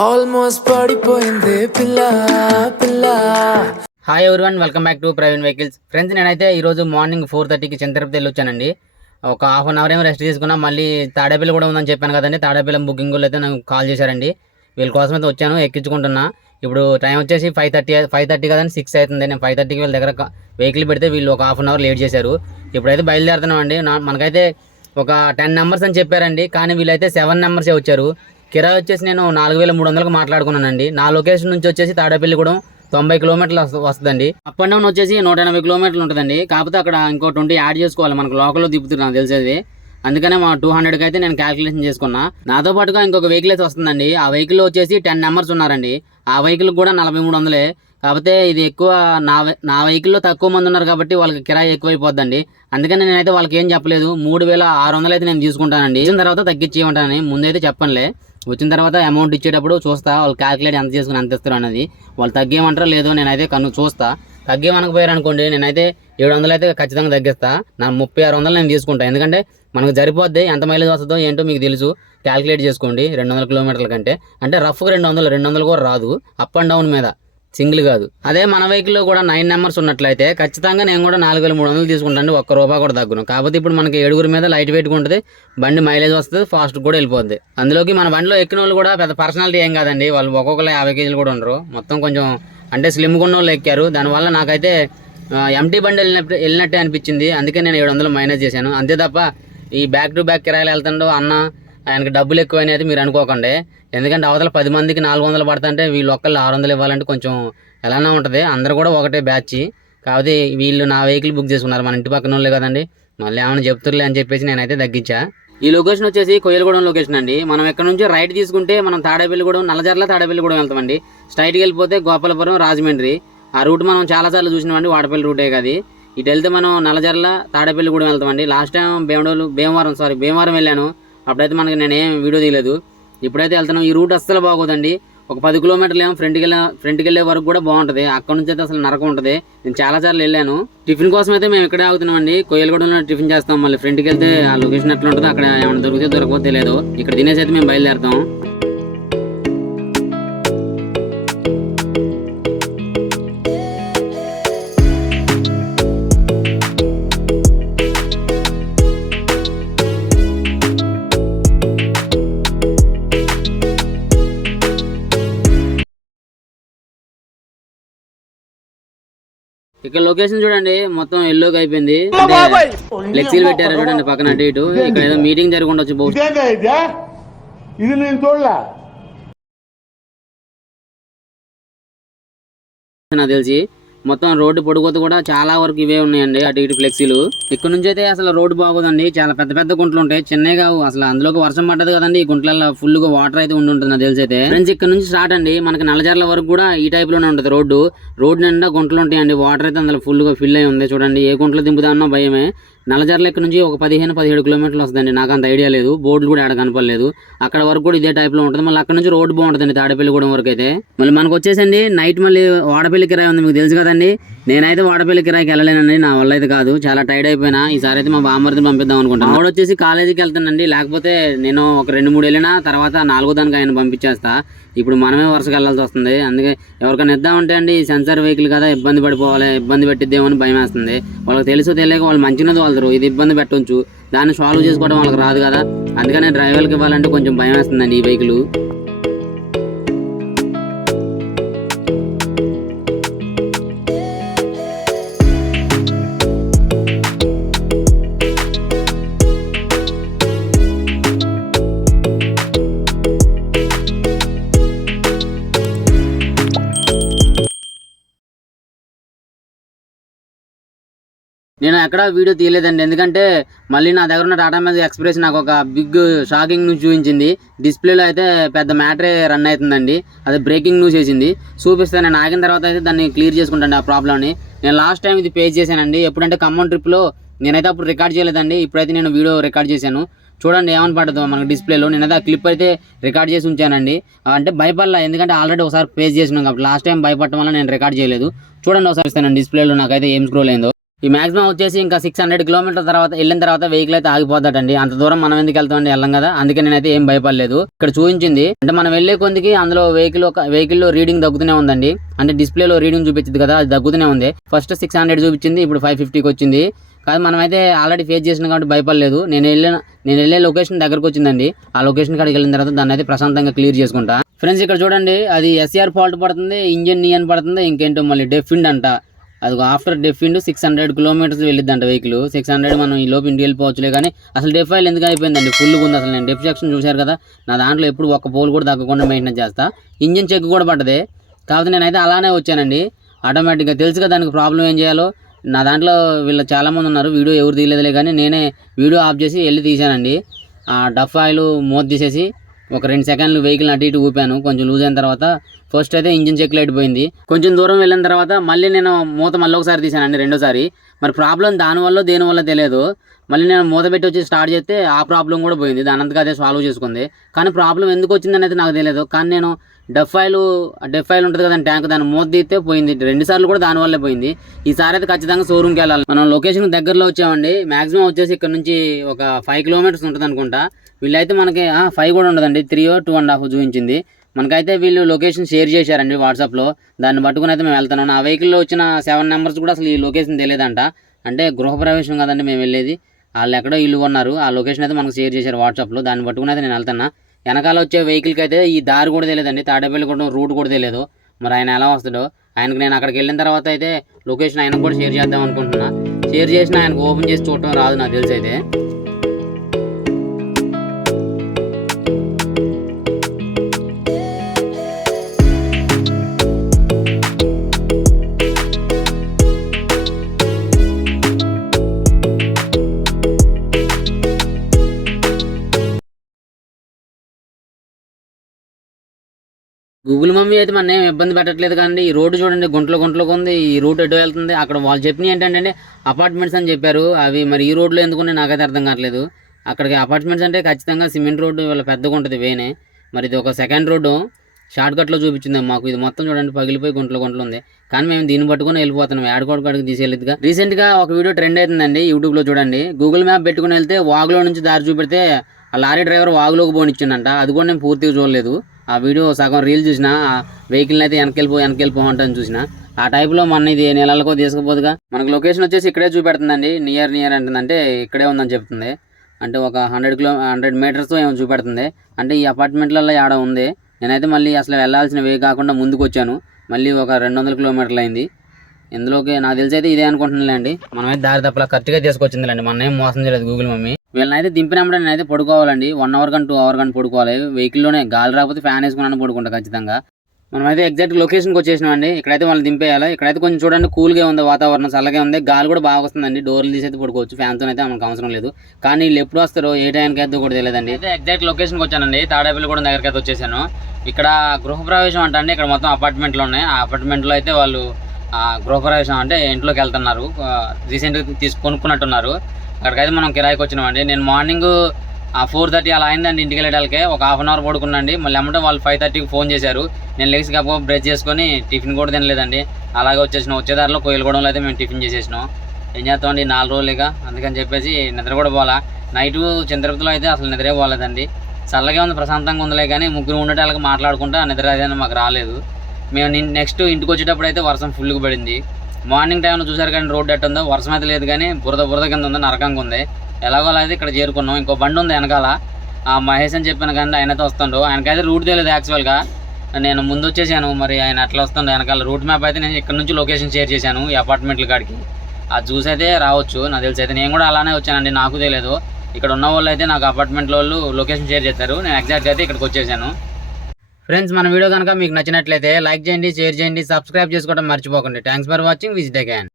Almost పడిపోయింది పిల్ల పిల్ల. Hi everyone, welcome back to Praveen vehicles. Friends, నేనైతే ఈరోజు మార్నింగ్ 4:30కి తిరుపతి వెళ్ళి వచ్చానండి. ఒక హాఫ్ అన్ అవర్ ఏమో రెస్ట్ తీసుకున్నా. మళ్ళీ తాడేపల్లి కూడా ఉందని చెప్పాను కదండి. తాడేపల్లి బుకింగ్ అయితే నాకు కాల్ చేశారండి. వీళ్ళ కోసం అయితే వచ్చాను, ఎక్కించుకుంటున్నా. ఇప్పుడు టైం వచ్చేసి 5:30 కదండి, 6 అవుతుంది. నేను 5:30కి వీళ్ళ దగ్గర వెహికల్ పెడితే వీళ్ళు ఒక హాఫ్ అన్ అవర్ లేట్ చేశారు. ఇప్పుడైతే బయలుదేరుతున్నాం అండి. మనకైతే ఒక 10 నెంబర్స్ అని చెప్పారండి, కానీ వీళ్ళైతే 7 నెంబర్సే వచ్చారు. కిరాయి వచ్చేసి నేను 4,300కి మాట్లాడుకున్నానండి. నా లొకేషన్ నుంచి వచ్చేసి తాడేపల్లి కూడా 90 కిలోమీటర్లు వస్తుందండి. అప్ అండ్ డౌన్ వచ్చేసి 180 కిలోమీటర్లు ఉంటుందండి. కాకపోతే అక్కడ ఇంకో 20 యాడ్ చేసుకోవాలి. మనకు లోకల్లో దిప్పుతుంది నాకు తెలిసేది. అందుకనే మా 200కి అయితే నేను క్యాలిక్యులేషన్ చేసుకున్నా. నాతో పాటుగా ఇంకొక వెహికల్ అయితే వస్తుందండి. ఆ వెహికల్ వచ్చేసి 10 నెంబర్స్ ఉన్నారండి. ఆ వెహికల్ కూడా 4300. కాకపోతే ఇది ఎక్కువ నా వెహికల్లో తక్కువ మంది ఉన్నారు కాబట్టి వాళ్ళకి కిరాయి ఎక్కువైపోద్దండి. అందుకని నేనైతే వాళ్ళకి ఏం చెప్పలేదు. 3600 అయితే నేను తీసుకుంటానండి. వచ్చిన తర్వాత తగ్గించి ఉంటానని ముందైతే చెప్పనులే. వచ్చిన తర్వాత అమౌంట్ ఇచ్చేటప్పుడు చూస్తా వాళ్ళు క్యాలిక్యులేట్ ఎంత చేసుకుని ఎంత ఇస్తారు అనేది. వాళ్ళు తగ్గేయమంటారో లేదో నేనైతే చూస్తా. తగ్గేమనకపోయారు అనుకోండి, నేనైతే 700 అయితే ఖచ్చితంగా తగ్గిస్తా. నా 3600 నేను తీసుకుంటాను. ఎందుకంటే మనకు సరిపోద్ది. ఎంత మైలేజ్ వస్తుందో ఏంటో మీకు తెలుసు, క్యాలిక్యులేట్ చేసుకోండి. 200 కిలోమీటర్ల కంటే అంటే రఫ్గా 200 కూడా రాదు, అప్ అండ్ డౌన్ మీద, సింగిల్ కాదు. అదే మన వెహికల్లో కూడా 9 నెంబర్స్ ఉన్నట్లయితే ఖచ్చితంగా నేను కూడా 4,300 తీసుకుంటాను. ఒక్క రూపాయి కూడా తగ్గును. కాకపోతే ఇప్పుడు మనకి 7 మీద లైట్ వెయిట్గా ఉంటుంది, బండి మైలేజ్ వస్తుంది, ఫాస్ట్ కూడా వెళ్ళిపోద్ది. అందులోకి మన బండిలో ఎక్కిన వాళ్ళు కూడా పెద్ద పర్సనాలిటీ ఏం కాదండి. వాళ్ళు ఒక్కొక్కరు 50 కేజీలు కూడా ఉండరు. మొత్తం కొంచెం అంటే స్లిమ్గా ఉన్న వాళ్ళు ఎక్కారు. దానివల్ల నాకైతే ఎంటీ బండి వెళ్ళినట్టే అనిపించింది. అందుకే నేను 700 మైనస్ చేశాను అంతే తప్ప ఈ బ్యాక్ టు బ్యాక్ కిరాయిలు వెళ్తుండో అన్న ఆయనకి డబ్బులు ఎక్కువైనా అయితే మీరు అనుకోకండి. ఎందుకంటే అవతల 10 మందికి 400 పడుతుంటే వీళ్ళు ఒక్కళ్ళు 600 ఇవ్వాలంటే కొంచెం ఎలానే ఉంటుంది. అందరూ కూడా ఒకటే బ్యాచ్. కాకపోతే వీళ్ళు నా వెహికల్ బుక్ చేసుకున్నారు, మన ఇంటి పక్కన వాళ్ళే కదండి, మళ్ళీ ఏమైనా చెప్తుర్లే అని చెప్పేసి నేనైతే తగ్గించా. ఈ లొకేషన్ వచ్చేసి కొయ్యలగూడెం లొకేషన్ అండి. మనం ఎక్కడ నుంచి రైట్ తీసుకుంటే మనం తాడేపల్లిగూడెం, నల్లజర్ల తాడేపల్లిగూడెం వెళ్తామండి. స్ట్రైట్కి వెళ్ళిపోతే గోపాలపురం, రాజమండ్రి. ఆ రూట్ మనం చాలాసార్లు చూసినామండి. వాడపల్లి రూటే కదా. ఇటు వెళ్తే మనం నల్లజర్ల తాడేపల్లిగూడెం వెళ్తామండి. లాస్ట్ టైం భీమవరం వెళ్ళాను. అప్పుడైతే మనకి నేనేం వీడియో తీయలేదు. ఇప్పుడైతే వెళ్తున్నాం. ఈ రూట్ అస్సలు బాగోదండి. ఒక 10 కిలోమీటర్లు ఏమో ఫ్రంట్కి వెళ్ళే వరకు కూడా బాగుంటుంది. అక్కడ నుంచి అయితే అసలు నరకం ఉంటుంది. నేను చాలాసార్లు వెళ్ళాను. టిఫిన్ కోసం అయితే మేము ఇక్కడే ఆగుతున్నామండి. కొయ్యలగూడెంలో టిఫిన్ చేస్తాం. మళ్ళీ ఫ్రంట్కి వెళ్తే ఆ లొకేషన్ ఎట్లా ఉంటుందో అక్కడ ఏమైనా దొరకపోతే లేదు. ఇక్కడ తినేసి అయితే మేము బయలుదేరుతాం. ఇక్కడ లొకేషన్ చూడండి, మొత్తం ఎల్లోకి అయిపోయింది. ఫ్లెక్సీలు పెట్టారు చూడండి పక్కన అటు ఇటు. ఇక్కడ ఏదో మీటింగ్ జరిగి ఉండొచ్చు. నాకు తెలిసి మొత్తం రోడ్డు పొడుగుతూ కూడా చాలా వరకు ఇవే ఉన్నాయండి, అటు ఇటు ఫ్లెక్సీలు. ఇక్కడ నుంచి అయితే అసలు రోడ్డు బాగోదండి. చాలా పెద్ద పెద్ద గుంటలు ఉంటాయి, చిన్నవి కావు అసలు. అందులోకి వర్షం పడ్డది కదండి, ఈ గుంటలలో ఫుల్ గా వాటర్ అయితే ఉంటుంది నాకు తెలిసి అయితే. ఫ్రెండ్స్, ఇక్కడ నుంచి స్టార్ట్ అండి. మనకి నల్లజర్ల వరకు కూడా ఈ టైప్ లోనే ఉంటుంది రోడ్డు నిండా గుంటలు ఉంటాయండి. వాటర్ అయితే అందులో ఫుల్ గా ఫిల్ అయి ఉంది చూడండి. ఏ గుంటలో దింపుదామన్నా భయమే. నల్లజర్ల ఇక్కడ నుంచి ఒక 15-17 కిలోమీటర్లు వస్తుందండి. నాకు అంత ఐడియా లేదు, బోర్డులు కూడా ఆడ కనపడలేదు. అక్కడ వరకు కూడా ఇదే టైప్ లో ఉంటుంది. మళ్ళీ అక్కడ నుంచి రోడ్డు బాగుంటుందండి తాడేపల్లిగూడెం వరకు అయితే. మళ్ళీ మనకు వచ్చేసండి నైట్ మళ్ళీ వాడపల్లి కిరాయి ఉంది, మీకు తెలుసు కదండి. నేనైతే వాడపల్లి కిరాయికి వెళ్ళలేనండి, నా వల్ల అయితే కాదు. చాలా టైర్డ్ అయిపోయినా. ఈసారి అయితే మా బామ్మర్దిని పంపిద్దాం అనుకుంటాను. ఆవిడ వచ్చేసి కాలేజీకి వెళ్తానండి. లేకపోతే నేను ఒక 2-3 వెళ్ళినా తర్వాత 4వ దానికి ఆయన పంపించేస్తా. ఇప్పుడు మనమే వరుసగా వెళ్ళాల్సి వస్తుంది. అందుకే ఎవరికైనా ఇద్దామంటే అండి సెన్సార్ వెహికల్ కదా, ఇబ్బంది పడిపోవాలి, ఇబ్బంది పెట్టిద్దేమని భయం వేస్తుంది. వాళ్ళకి తెలుసో తెలియక వాళ్ళు మంచిగా తోలుతారు, ఇది ఇబ్బంది పెట్టవచ్చు, దాన్ని సాల్వ్ చేసుకోవడం వాళ్ళకి రాదు కదా. అందుకనే డ్రైవర్కి ఇవ్వాలంటే కొంచెం భయం వేస్తుందండి ఈ వెహికల్. నేను ఎక్కడా వీడియో తీయలేదండి, ఎందుకంటే మళ్ళీ నా దగ్గర ఉన్న టాటా మ్యాజిక్ ఎక్స్ప్రెస్ నాకు ఒక బిగ్ షాకింగ్ న్యూస్ చూపించింది. డిస్ప్లేలో అయితే పెద్ద మ్యాటరే రన్ అవుతుందండి, అది బ్రేకింగ్ న్యూస్ వేసింది. చూపిస్తాను. నేను ఆగిన తర్వాత అయితే దాన్ని క్లియర్ చేసుకుంటాను ఆ ప్రాబ్లమ్ని. నేను లాస్ట్ టైం ఇది ఫేస్ చేశానండి. ఎప్పుడంటే ఖమ్మం ట్రిప్లో. నేనైతే అప్పుడు రికార్డ్ చేయలేదండి, ఇప్పుడైతే నేను వీడియో రికార్డ్ చేశాను. చూడండి ఏమని పడుతుందో మనకు డిస్ప్లేలో. నేనైతే ఆ క్లిప్ అయితే రికార్డ్ చేసి ఉంచానండి. అంటే భయపడలా, ఎందుకంటే ఆల్రెడీ ఒకసారి ఫేస్ చేసినాం కాబట్టి. లాస్ట్ టైం భయపడటం వల్ల నేను రికార్డ్ చేయలేదు. చూడండి ఒకసారి ఇస్తాను డిస్ప్లేలో నాకైతే ఏం స్క్రోల్ అయిందో. ఈ మాక్సిమం వచ్చేసి ఇంకా 600 కిలోమీటర్ల తర్వాత వెళ్ళిన తర్వాత వెహికల్ అయితే ఆగిపోతాడండి. అంత దూరం మనం ఎందుకు వెళ్తామండి, వెళ్ళం కదా. అందుకే నేనైతే ఏం భయపడలేదు. ఇక్కడ చూపించింది అంటే మనం వెళ్లే కొందికి అందులో వెహికల్ లో రీడింగ్ తగ్గుతూనే ఉందండి. అంటే డిస్ప్లేలో రీడింగ్ చూపించింది కదా, అది తగ్గుతూనే ఉంది. ఫస్ట్ 600 చూపించింది, ఇప్పుడు 550కి వచ్చింది. కాదు మనమైతే ఆల్రెడీ ఫేస్ చేసినాం కాబట్టి భయపడలేదు. నేను వెళ్ళే లొకేషన్ దగ్గరకు వచ్చిందండి. ఆ లొకేషన్ కాడికి వెళ్ళిన తర్వాత దాన్ని అయితే ప్రశాంతంగా క్లియర్ చేసుకుంటా. ఫ్రెండ్స్ ఇక్కడ చూడండి, అది ఎస్ఆర్ ఫాల్ట్ పడుతుంది, ఇంజన్ నియన్ పడుతుంది, ఇంకేంటో మళ్ళీ డెఫిండ్ అంట. అది ఆఫ్టర్ డెఫిండ్ 600 కిలోమీటర్స్ వెళ్ళిద్దంట వెహికల్. 600 మనం ఈ లోపు ఇంటికి వెళ్ళిపోవచ్చులే. కానీ అసలు డెఫ్ ఆయిల్ ఎందుకు అయిపోయిందండి, ఫుల్గా ఉంది. అసలు నేను డెఫ్ సెక్షన్ చూశారు కదా, నా దాంట్లో ఎప్పుడు ఒక్క పోల్ కూడా తగ్గకుండా మెయింటైన్ చేస్తా. ఇంజన్ చెక్ కూడా పడ్డది. కాకపోతే నేనైతే అలానే వచ్చానండి ఆటోమేటిక్గా. తెలుసుగా దానికి ప్రాబ్లం ఏం చేయాలో. నా దాంట్లో వీళ్ళు చాలామంది ఉన్నారు, వీడియో ఎవరు తీయలేదులే కానీ నేనే వీడియో ఆఫ్ చేసి వెళ్ళి తీశానండి. ఆ డఫ్ ఆయిల్ మూత తీసేసి ఒక 2 సెకండ్లు వెహికల్ అటు ఇటు ఊపాను. కొంచెం లూజ్ అయిన తర్వాత ఫస్ట్ అయితే ఇంజిన్ చెక్ లైట్ పోయింది. కొంచెం దూరం వెళ్ళిన తర్వాత మళ్ళీ నేను మూత మళ్ళీ ఒకసారి తీసానండి, రెండోసారి. మరి ప్రాబ్లం దానివల్ల దేనివల్ల తెలియదు. మళ్ళీ నేను మూత పెట్టి వచ్చి స్టార్ట్ చేస్తే ఆ ప్రాబ్లం కూడా పోయింది, దాని అంతగా అదే సాల్వ్ చేసుకుంది. కానీ ప్రాబ్లం ఎందుకు వచ్చిందని అయితే నాకు తెలియదు. కానీ నేను డెఫ్ ఆయిల్ ఉంటుంది కదండి ట్యాంక్, దాన్ని మూత తీస్తే పోయింది. 2 సార్లు కూడా దానివల్లే పోయింది. ఈసారి అయితే ఖచ్చితంగా షోరూమ్కి వెళ్ళాలి. మనం లొకేషన్ దగ్గరలో వచ్చామండి. మాక్సిమం వచ్చేసి ఇక్కడ నుంచి ఒక 5 కిలోమీటర్స్ ఉంటుంది అనుకుంటా. వీళ్ళైతే మనకి 5 కూడా ఉండదండి, 3 or 2.5 చూపించింది. మనకైతే వీళ్ళు లొకేషన్ షేర్ చేశారండి వాట్సాప్లో. దాన్ని పట్టుకుని అయితే మేము వెళ్తున్నాం. ఆ వెహికల్లో వచ్చిన 7 మెంబర్స్ కూడా అసలు ఈ లొకేషన్ తెలియదంట. అంటే గృహప్రవేశం కదండి మేము వెళ్ళేది, వాళ్ళు ఎక్కడో ఇల్లు కొన్నారు. ఆ లొకేషన్ అయితే మనకు షేర్ చేశారు వాట్సాప్లో. దాన్ని పట్టుకుని అయితే నేను వెళ్తున్నా. వెనకాల వచ్చే వెహికల్కి అయితే ఈ దారి కూడా తెలియదండి, తాడేపల్లి కూడా రూట్ కూడా తెలియదు. మరి ఆయన ఎలా వస్తాడో. ఆయనకు నేను అక్కడికి వెళ్ళిన తర్వాత అయితే లొకేషన్ ఆయనకు కూడా షేర్ చేద్దాం అనుకుంటున్నా. షేర్ చేసిన ఆయనకు ఓపెన్ చేసి చూడటం రాదు నాకు తెలిసి అయితే. గూగుల్ మమ్మీ అయితే మన ఏం ఇబ్బంది పెట్టట్లేదు. కానీ ఈ రోడ్డు చూడండి గుంటలోకి ఉంది. ఈ రూట్ ఎటు వెళ్తుంది, అక్కడ వాళ్ళు చెప్పినవి ఏంటంటే అపార్ట్మెంట్స్ అని చెప్పారు. అవి మరి ఈ రోడ్లో ఎందుకున్నాయి నాకైతే అర్థం కావట్లేదు. అక్కడికి అపార్ట్మెంట్స్ అంటే ఖచ్చితంగా సిమెంట్ రోడ్డు వీళ్ళ పెద్దగా ఉంటుంది వేనే. మరి ఇది ఒక సెకండ్ రోడ్డు షార్ట్ కట్లో చూపించింది మాకు. ఇది మొత్తం చూడండి పగిలిపోయి గుంటలు ఉంది. కానీ మేము దీన్ని పట్టుకుని వెళ్ళిపోతున్నాం, ఏడుకోడికి తీసేళ్ళిద్దిగా. రీసెంట్గా ఒక వీడియో ట్రెండ్ అవుతుందండి యూట్యూబ్లో చూడండి. గూగుల్ మ్యాప్ పెట్టుకుని వెళ్తే వాగులో నుంచి దారి చూపెడితే ఆ లారీ డ్రైవర్ వాగులోకి పోనిచ్చిందంట. అది కూడా నేను పూర్తిగా చూడలేదు. ఆ వీడియో సగం రీల్ చూసిన, ఆ వెహికల్ని అయితే వెనకెళ్ళిపో అంటాను చూసిన. ఆ టైప్లో మన ఇది నెలలకో తీసుకుపోదుగా. మనకు లొకేషన్ వచ్చేసి ఇక్కడే చూపెడుతుందండి. నియర్ అంటుందంటే ఇక్కడే ఉందని చెప్తుంది. అంటే ఒక 100 మీటర్స్ ఏమో చూపెడుతుంది. అంటే ఈ అపార్ట్మెంట్లలో ఆడ ఉంది. నేనైతే మళ్ళీ అసలు వెళ్ళాల్సిన వే కాకుండా ముందుకు వచ్చాను. మళ్ళీ ఒక 200 కిలోమీటర్లు అయింది. ఇందులోకి నాకు తెలిసి అయితే ఇదే అనుకుంటున్నానండి. మనమైతే దారి తప్పలా కరెక్ట్గా తీసుకొచ్చిందిలేండి, మన ఏం మోసం చేయలేదు గూగుల్ మమ్మీ. వీళ్ళని అయితే దింపినప్పుడు నేనైతే పడుకోవాలండి. 1 hour కానీ 2 hour కానీ పడుకోవాలి. వెహికల్లోనే గాలి రాకపోతే ఫ్యాన్ వేసుకున్నాను పడుకుంటా ఖచ్చితంగా. మనమైతే ఎగ్జాక్ట్ లొకేషన్కి వచ్చేసినామండి. ఇక్కడైతే వాళ్ళు దింపేయాలి. ఇక్కడైతే కొంచెం చూడండి కూల్గా ఉంది, వాతావరణం చల్లగా ఉంది, గాలి కూడా బాగా వస్తుందండి. డోర్లు తీసి అయితే పడుకోవచ్చు, ఫ్యాన్తో అయితే మనకు అవసరం లేదు. కానీ వీళ్ళు ఎప్పుడు వస్తారో ఏ టైంకి అయితే కూడా తెలియదండి. అయితే ఎగ్జాక్ట్ లొకేషన్కి వచ్చానండి. తాడేపల్లి కూడా దగ్గరికి అయితే వచ్చేసాను. ఇక్కడ గృహప్రవేశం అంటే ఇక్కడ మొత్తం అపార్ట్మెంట్లు ఉన్నాయి. ఆ అపార్ట్మెంట్లో అయితే వాళ్ళు గృహప్రవేశం అంటే ఇంట్లోకి వెళ్తున్నారు. రీసెంట్గా కొనుక్కున్నట్టున్నారు. అక్కడికైతే మనం కిరాయికి వచ్చినామండి. నేను మార్నింగ్ 4:30 అలా అయిందండి ఇంటికి వెళ్ళడానికే. ఒక 1/2 hour పడుకున్నాండి. మళ్ళీ ఏమంటే వాళ్ళు 5:30కి ఫోన్ చేశారు. నేను లెగ్స్ కాకపోతే బ్రష్ చేసుకొని టిఫిన్ కూడా తినలేదండి, అలాగే వచ్చేసినాం. వచ్చేదారిలో కోయిలగూడెంలో అయితే మేము టిఫిన్ చేసేసినాం. ఏం చేస్తామండి 4 రోజులుగా, అందుకని చెప్పేసి నిద్ర కూడా పోలా. నైట్ తిరుపతిలో అయితే అసలు నిద్రే పోలేదండి. చల్లగా ఉంది, ప్రశాంతంగా ఉందిలే. కానీ ముగ్గురు ఉండేటాళ్ళకి మాట్లాడుకుంటా నిద్ర అయితే మాకు రాలేదు. మేము నెక్స్ట్ ఇంటికి వచ్చేటప్పుడు అయితే వర్షం ఫుల్గా పడింది. మార్నింగ్ టైంలో చూసారు కానీ రోడ్డు ఎట్టు ఉందో, వర్షం అయితే లేదు కానీ బురద కింద ఉందో, నరకంగా ఉంది. ఎలాగో అయితే ఇక్కడ చేరుకున్నాం. ఇంకో బండి ఉంది వెనకాల, మహేష్ అని చెప్పాను కానీ ఆయనతో వస్తుండో. ఆయనకైతే రూట్ తెలియదు యాక్చువల్గా. నేను ముందు వచ్చేసాను, మరి ఆయన అట్లా వస్తుండో వెనకాల. రూట్ మ్యాప్ అయితే నేను ఇక్కడ నుంచి లొకేషన్ షేర్ చేశాను ఈ అపార్ట్మెంట్ల కాడికి. అది చూసి అయితే రావచ్చు నాకు తెలిసి. అయితే నేను కూడా అలానే వచ్చానండి, నాకు తెలియదు. ఇక్కడ ఉన్న వాళ్ళు అయితే నాకు అపార్ట్మెంట్లో వాళ్ళు లొకేషన్ షేర్ చేస్తారు. నేను ఎగ్జాక్ట్గా అయితే ఇక్కడికి వచ్చేసాను. ఫ్రెండ్స్ మన వీడియో కనుక మీకు నచ్చినట్లయితే లైక్ చేయండి, షేర్ చేయండి, సబ్స్క్రైబ్ చేసుకోవడం మర్చిపోకండి. Thanks for watching. Visit again.